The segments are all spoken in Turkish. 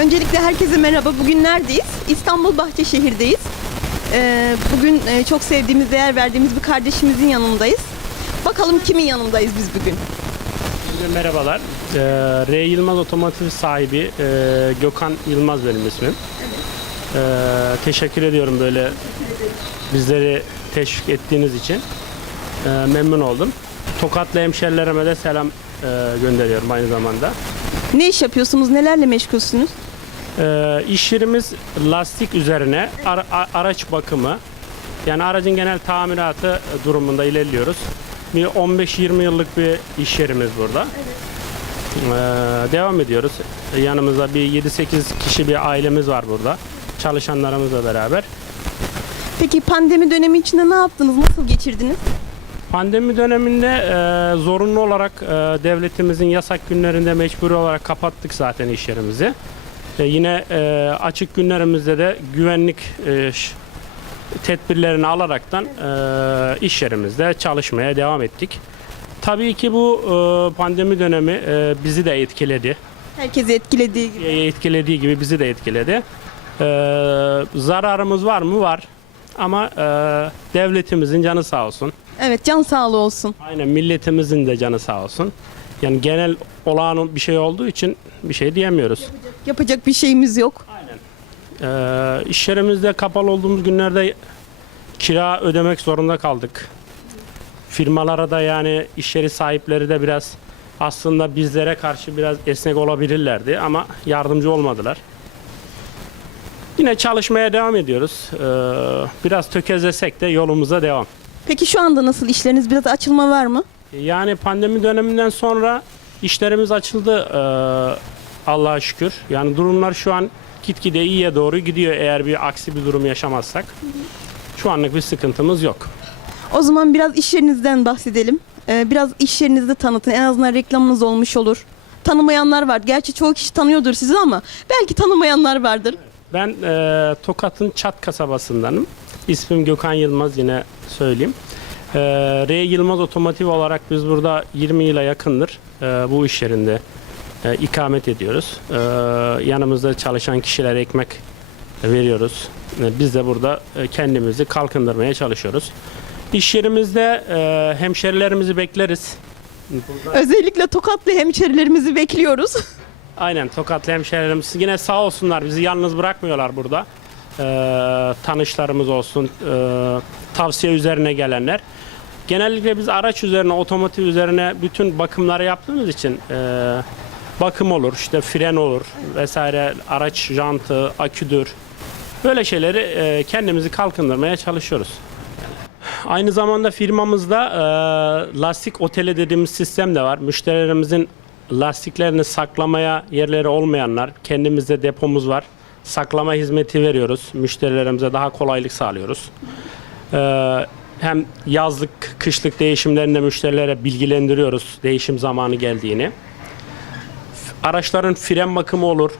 Öncelikle herkese merhaba. Bugün neredeyiz? İstanbul Bahçeşehir'deyiz. Ee, bugün e, çok sevdiğimiz, değer verdiğimiz bir kardeşimizin yanındayız. Bakalım kimin yanındayız biz bugün? Merhabalar. Ee, R. Yılmaz Otomotiv sahibi e, Gökhan Yılmaz benim ismim. Ee, teşekkür ediyorum böyle bizleri teşvik ettiğiniz için. Memnun oldum. Tokatlı hemşerilerime de selam e, gönderiyorum aynı zamanda. Ne iş yapıyorsunuz? Nelerle meşgulsünüz? Ee, iş yerimiz lastik üzerine ara- a- araç bakımı. Yani aracın genel tamiratı durumunda ilerliyoruz. Bir 15-20 yıllık bir iş yerimiz burada. Ee, devam ediyoruz. Yanımızda bir 7-8 kişi bir ailemiz var burada. Çalışanlarımızla beraber. Peki pandemi dönemi içinde ne yaptınız? Nasıl geçirdiniz? Pandemi döneminde e, zorunlu olarak e, devletimizin yasak günlerinde mecburi olarak kapattık zaten iş yerimizi. E, yine e, açık günlerimizde de güvenlik e, tedbirlerini alaraktan e, iş yerimizde çalışmaya devam ettik. Tabii ki bu e, pandemi dönemi e, bizi de etkiledi. Herkesi etkilediği gibi. E, Etkilediği gibi bizi de etkiledi. E, zararımız var mı? Var. Ama e, devletimizin canı sağ olsun. Evet, can sağlığı olsun. Aynen milletimizin de canı sağ olsun. Yani genel olağan bir şey olduğu için bir şey diyemiyoruz. Yapacak bir şeyimiz yok. Aynen. Ee, iş yerimizde kapalı olduğumuz günlerde kira ödemek zorunda kaldık. Firmalara da yani iş yeri sahipleri de biraz aslında bizlere karşı biraz esnek olabilirlerdi ama yardımcı olmadılar. Yine çalışmaya devam ediyoruz. Ee, biraz tökezlesek de yolumuza devam. Peki şu anda nasıl işleriniz? Biraz açılma var mı? Yani pandemi döneminden sonra işlerimiz açıldı eee, Allah'a şükür. Yani durumlar şu an gitgide iyiye doğru gidiyor eğer bir aksi bir durum yaşamazsak. Şu anlık bir sıkıntımız yok. O zaman biraz iş yerinizden bahsedelim. Ee, biraz iş yerinizi tanıtın. En azından reklamınız olmuş olur. Tanımayanlar var. Gerçi çoğu kişi tanıyordur sizi ama belki tanımayanlar vardır. Ben eee, Tokat'ın Çat kasabasındanım. İsmim Gökhan Yılmaz yine söyleyeyim. Eee R. Yılmaz Otomotiv olarak biz burada 20 yıla yakındır eee, bu iş yerinde eee, ikamet ediyoruz. Eee, yanımızda çalışan kişilere ekmek veriyoruz. Biz de burada kendimizi kalkındırmaya çalışıyoruz. İş yerimizde hemşerilerimizi bekleriz. Özellikle Tokatlı hemşerilerimizi bekliyoruz. Aynen Tokatlı hemşehrilerimiz yine sağ olsunlar bizi yalnız bırakmıyorlar burada. Ee, tanışlarımız olsun, ee, tavsiye üzerine gelenler. Genellikle biz araç üzerine, otomotiv üzerine bütün bakımları yaptığımız için ee, bakım olur, işte fren olur vesaire, araç jantı, aküdür. Böyle şeyleri ee, kendimizi kalkındırmaya çalışıyoruz. Aynı zamanda firmamızda e, lastik oteli dediğimiz sistem de var. Müşterilerimizin lastiklerini saklamaya yerleri olmayanlar, kendimizde depomuz var. Saklama hizmeti veriyoruz. Müşterilerimize daha kolaylık sağlıyoruz. E, hem yazlık, kışlık değişimlerinde müşterilere bilgilendiriyoruz değişim zamanı geldiğini. Araçların fren bakımı olur.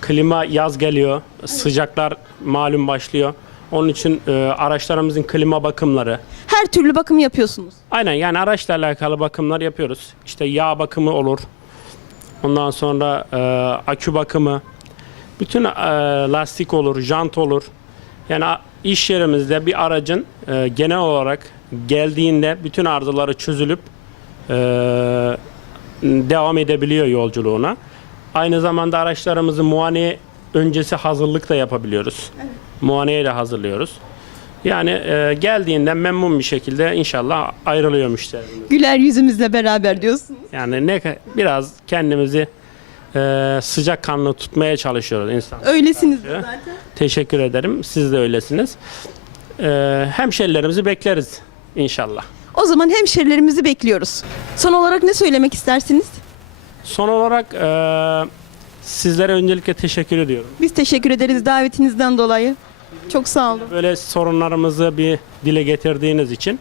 Klima yaz geliyor, sıcaklar malum başlıyor. Onun için e, araçlarımızın klima bakımları, Her türlü bakım yapıyorsunuz. Aynen yani araçla alakalı bakımlar yapıyoruz. İşte yağ bakımı olur. Ondan sonra e, akü bakımı. Bütün e, lastik olur, jant olur. Yani iş yerimizde bir aracın e, genel olarak geldiğinde bütün arızaları çözülüp e, devam edebiliyor yolculuğuna. Aynı zamanda araçlarımızı muayene öncesi hazırlık da yapabiliyoruz. Muayeneye de hazırlıyoruz. Yani e, geldiğinden memnun bir şekilde inşallah ayrılıyor müşterimiz. Güler yüzümüzle beraber diyorsunuz. Yani ne biraz kendimizi e, sıcak kanlı tutmaya çalışıyoruz insan. Öylesiniz zaten. Teşekkür ederim. Siz de öylesiniz. E, hemşerilerimizi bekleriz inşallah. O zaman hemşerilerimizi bekliyoruz. Son olarak ne söylemek istersiniz? Son olarak e, sizlere öncelikle teşekkür ediyorum. Biz teşekkür ederiz davetinizden dolayı. Çok sağ olun. Böyle sorunlarımızı bir dile getirdiğiniz için.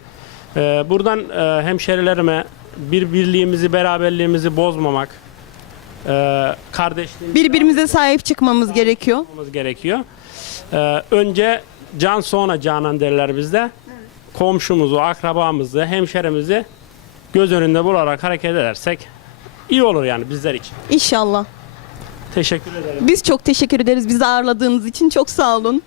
E, buradan e, hemşerilerime bir birliğimizi, beraberliğimizi bozmamak, e, kardeşliğimizi Birbirimize sahip çıkmamız gerekiyor. yapmamız gerekiyor. Ee, önce can sonra canan derler bizde. Komşumuzu, akrabamızı, hemşerimizi göz önünde bularak hareket edersek iyi olur yani bizler için. İnşallah. Teşekkür ederim. Biz çok teşekkür ederiz bizi ağırladığınız için. Çok sağ olun.